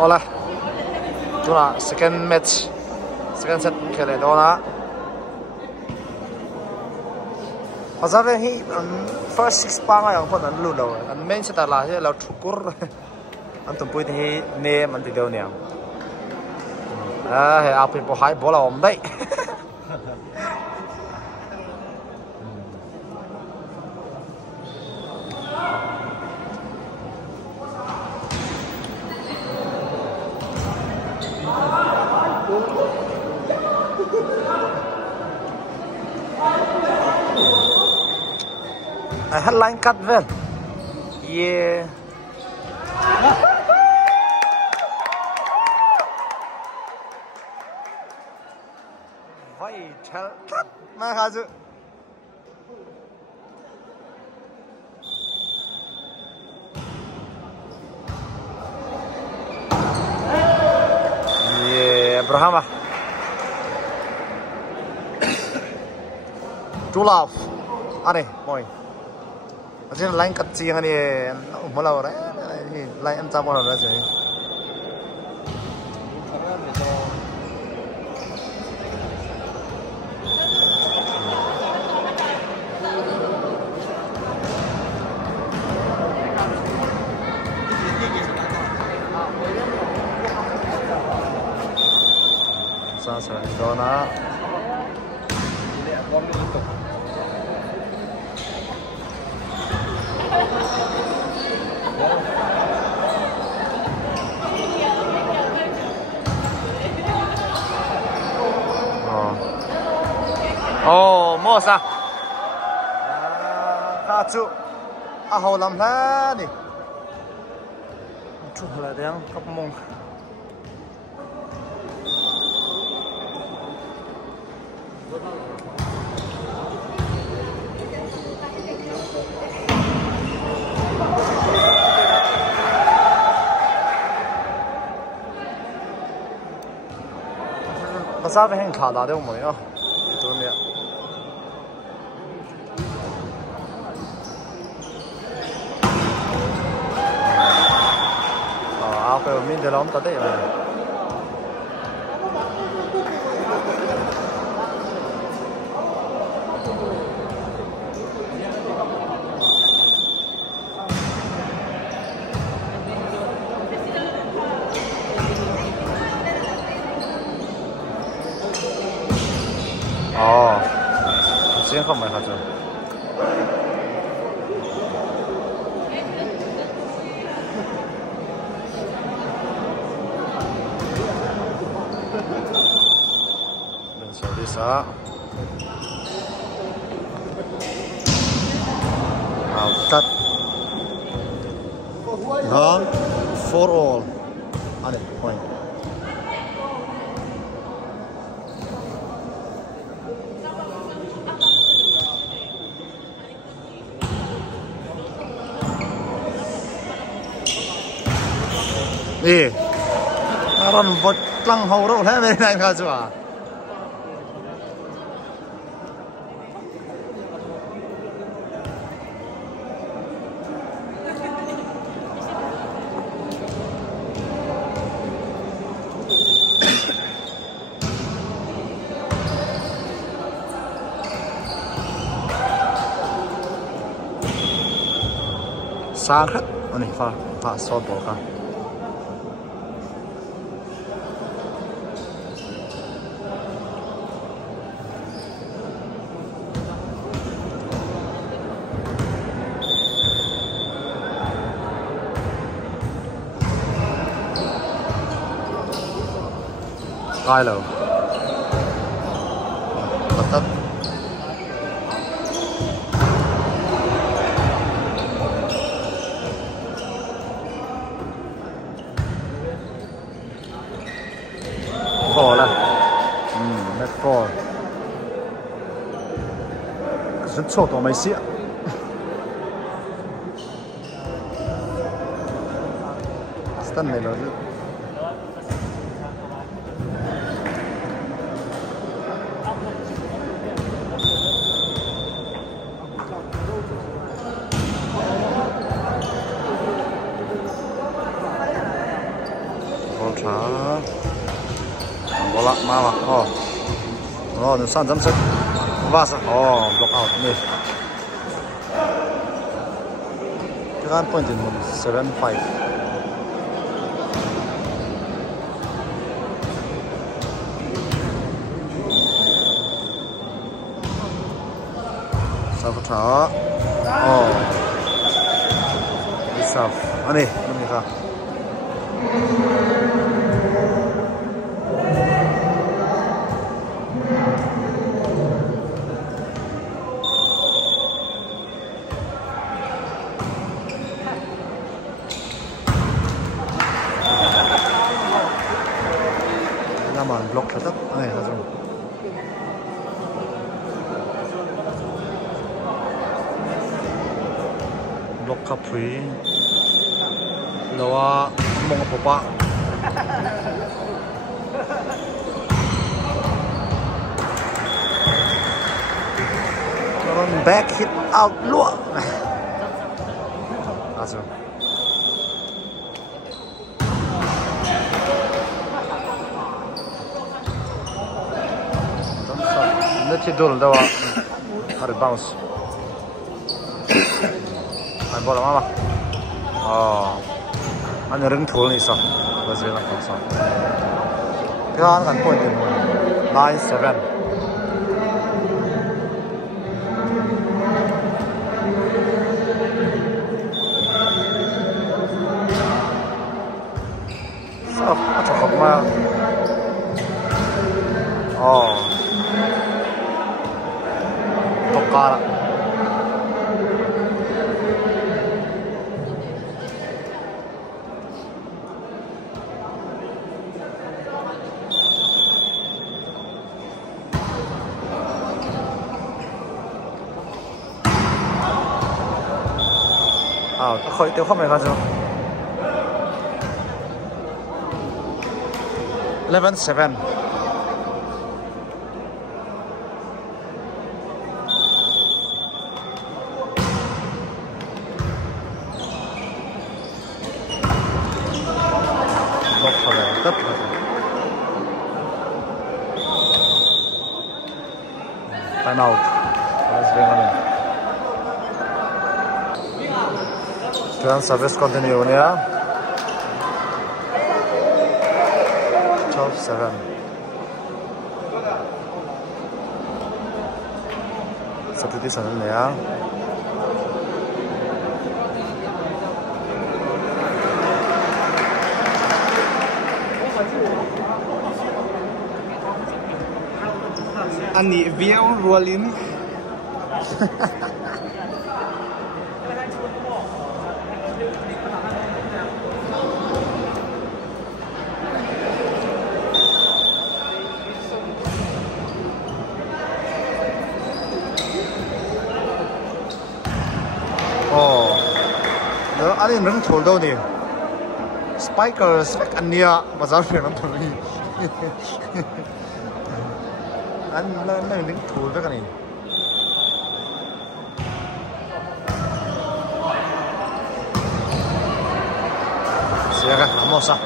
Ola. Tuna second match. Second set khele dona. Azave hi first six pa nga yang pon an lu lo. An main set la he lo thukur. An tum pui hi name an ti do niam. He api po hai bola om dai. I had line cut well. Yeah. Why tell cut? My husband. Yeah, Brahma. True love. Ane, boy. Asin line cut sih kan ni, mula orang ni line entah mana orang sih. Sasa dona. Oh, Mosa. Khachu. Hầu làm thế đi. Chụp lại đang cấp mông. Sao phải hành khá đá đâu mà nhá. Tôi nè. Áo phải mình để lắm tao đấy mà.先không phải hạt rồi. Mình sẽ đi xa. Out. Run for all. Allez, point. Đi, run vượt lăng hầu đâu thế này cả chứ à? Sáng hết, anh này pha sốt bò cả. Ai lầu bật tắt phò là net phò rất chốt vào máy xịa stun này nó trả bola mà nó san dám sức va sa block out nè cái gan point in 7-5 sao phải trả sao anh này sao block thật này là rồi block cấp free lawa mong popa back hit out lua à rồi let's do the hard bounce anh bỏ lắm mà anh rừng thua này sao bây giờ là sao cái anh point in 9-7 sao chắc không mà Tokara khởi tiêu không phải sao 11-7 time out. Let's bring on in. Turn service continue here. 12-7. Substitution here. Ani viau rolling. Đó anh em rừng thổi đâu nè. Spikers anh nia mà giáo viên nó thổi. Anh lên đứng thú với cái này xe cái nắm một sao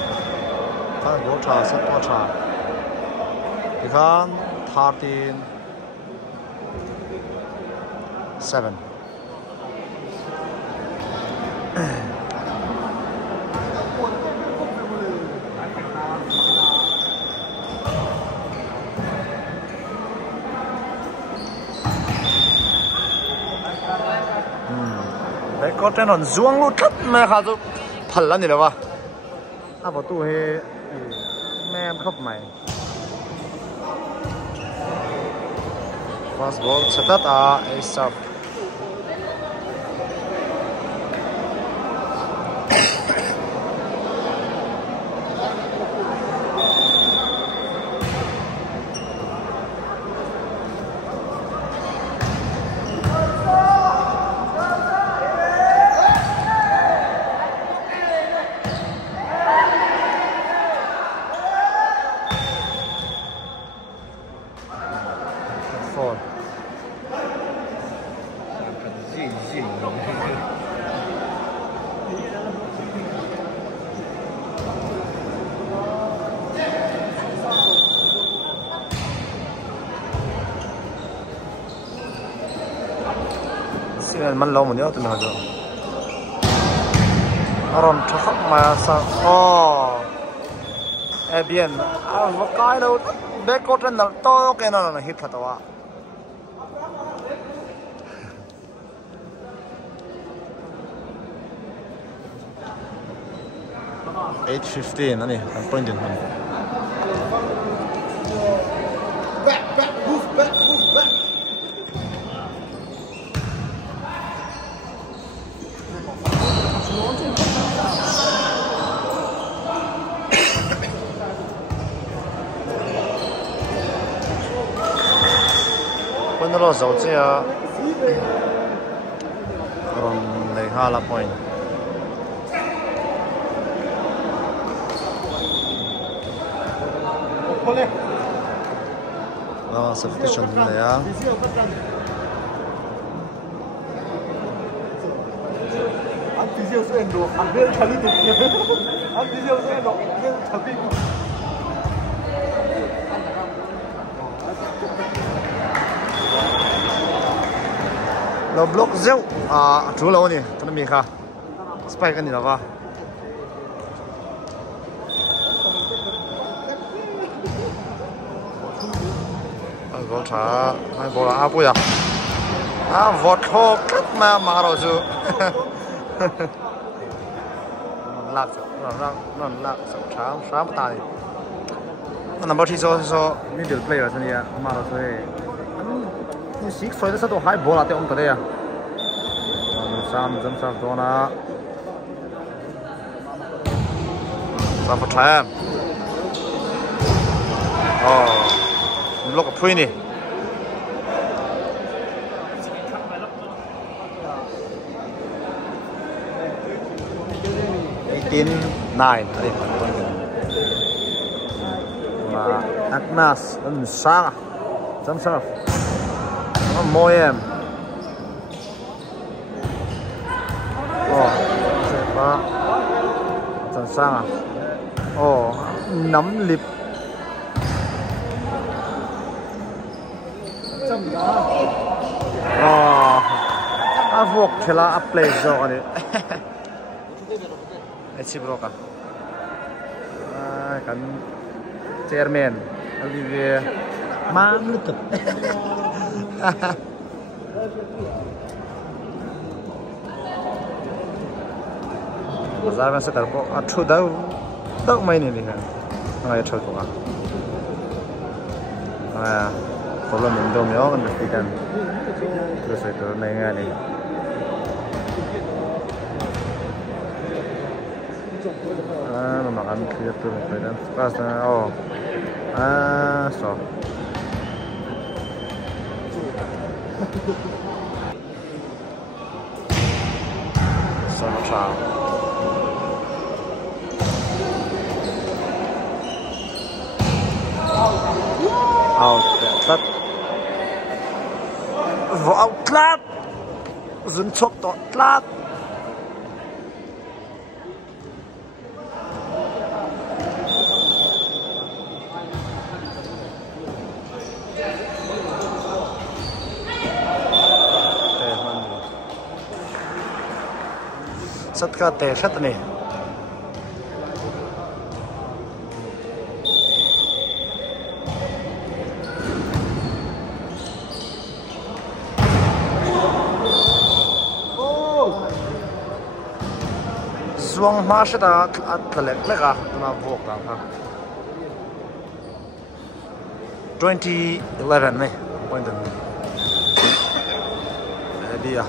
anh bố trà sẽ bố trà thì con 13-7 có trên hòn zuông luôn thấp mà khá rồi phần lần gì đâu à vào tủ he mẹ em khóc mày fast ball set up ace up มันลงหมดเยอะตัวนั้นจ้ะอารมณ์ชักมาสักอ๋อเอเบียนอ่ะว่าใครเราเด็กก็เทรนด์โตแค่นั้นนะฮิตขัดตัว8:15นั่นนี่ทำ point เด่นมันคนเรา手机啊嚟下啦 point substitution này á lo block zeu chú lâu nè cái nó mình kha spike cái gì đó va có trả hai bộ là áp à vọt khô cắt mà rồi chứ lạc nó lạc sáng tài number 3 so middle player thế này mà rồiนี่สิกซอยได้สักตัวหายบอลอะไรองค์ตัวเดียสามตัวนะสามฟุตแทมอ๋อลูกกับพุ้ยนี่18 9อะไรตัวนี้มาอักนัสซ่าจำMoyem. Oh, siapa? Sang à? Oh, nắm lip. Oh, avok chela apply zo ani. Echi broka. Kan chairman Olivier Mamlutup. Bazar में से कर को अच्छो दो महीने नहीं है ना ये छोड़ दूँगा प्रॉब्लम इंदो में और नहीं kan terus itu nenga nih makan gitu kan pas oh so sama ciao outlet outlet dừng chốt outlet sắt cả tè sắt này Zwang masih dah atlet lega na vokang ha 2011 nih point ini dia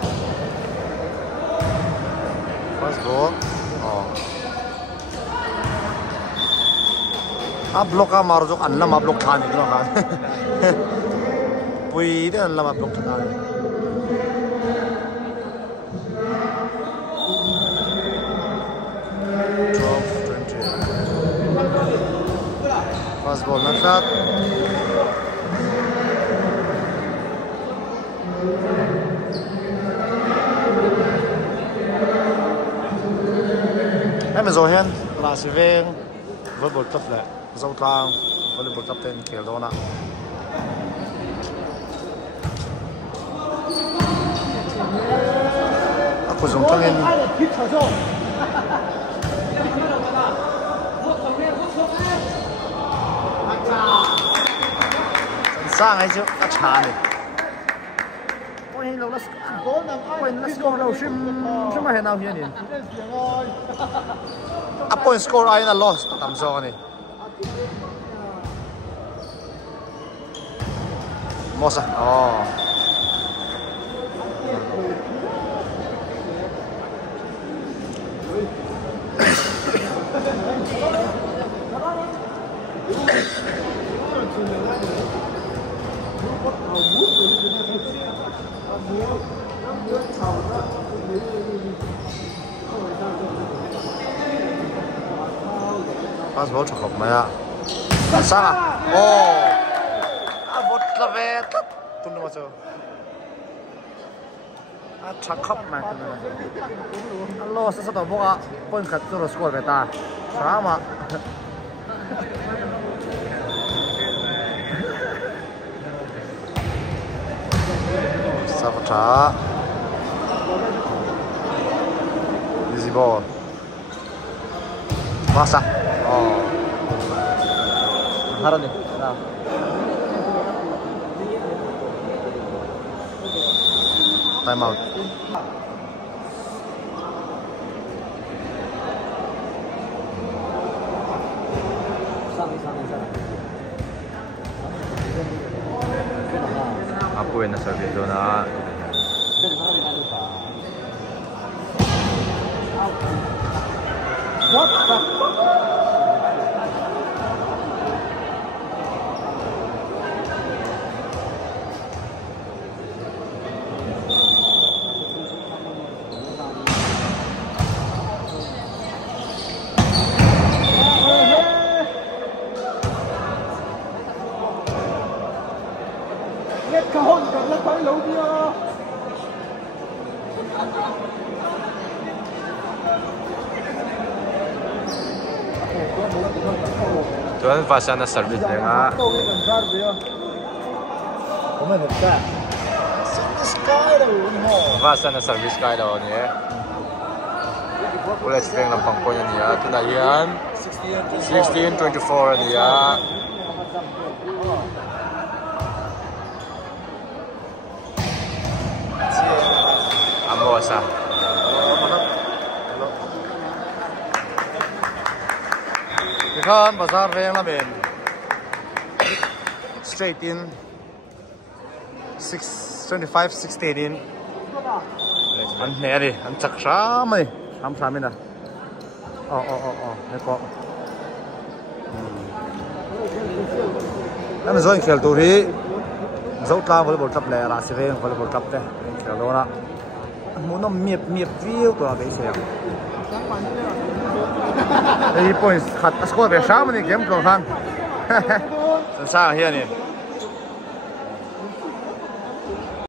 first ball blok ka marujok anla ma blok thani no ha pui de anla ma blok thani Fast ball not shot. Em rồi hen là sẽ về với bộ tập lại dâu trang với bộ tập tên kiểu đó nè phụ dụng trong em sang hay chứ các chả này ôi lâu là ôi là score đâu xem mà hiện nào hiện này a point score ai là lost tầm số này Mosa oh passport chọc mày à sang à oh à vót là về tắt tụi nó mà chơi à chọc khóc mày tụi nó alo sao sao tao bốc à point khát tụi nó score về ta sao mà sao trả easy ball masa oh harap nih nah time out apa yang nak servis zona tuan fasana service denga fasana service kai daw ni boleh speng lampang poin ni ya tunaian 16-24 ni ya amosa kan bazar veng la ben straight in 625-16 in an ne ri an chak sa mai sam sa min a ne ko nam zoi khel tu ri zo tla volleyball club le ra se veng volleyball club te khel do na mu no miep view to a be se points khát score về 6 mình game rồi han sao here nè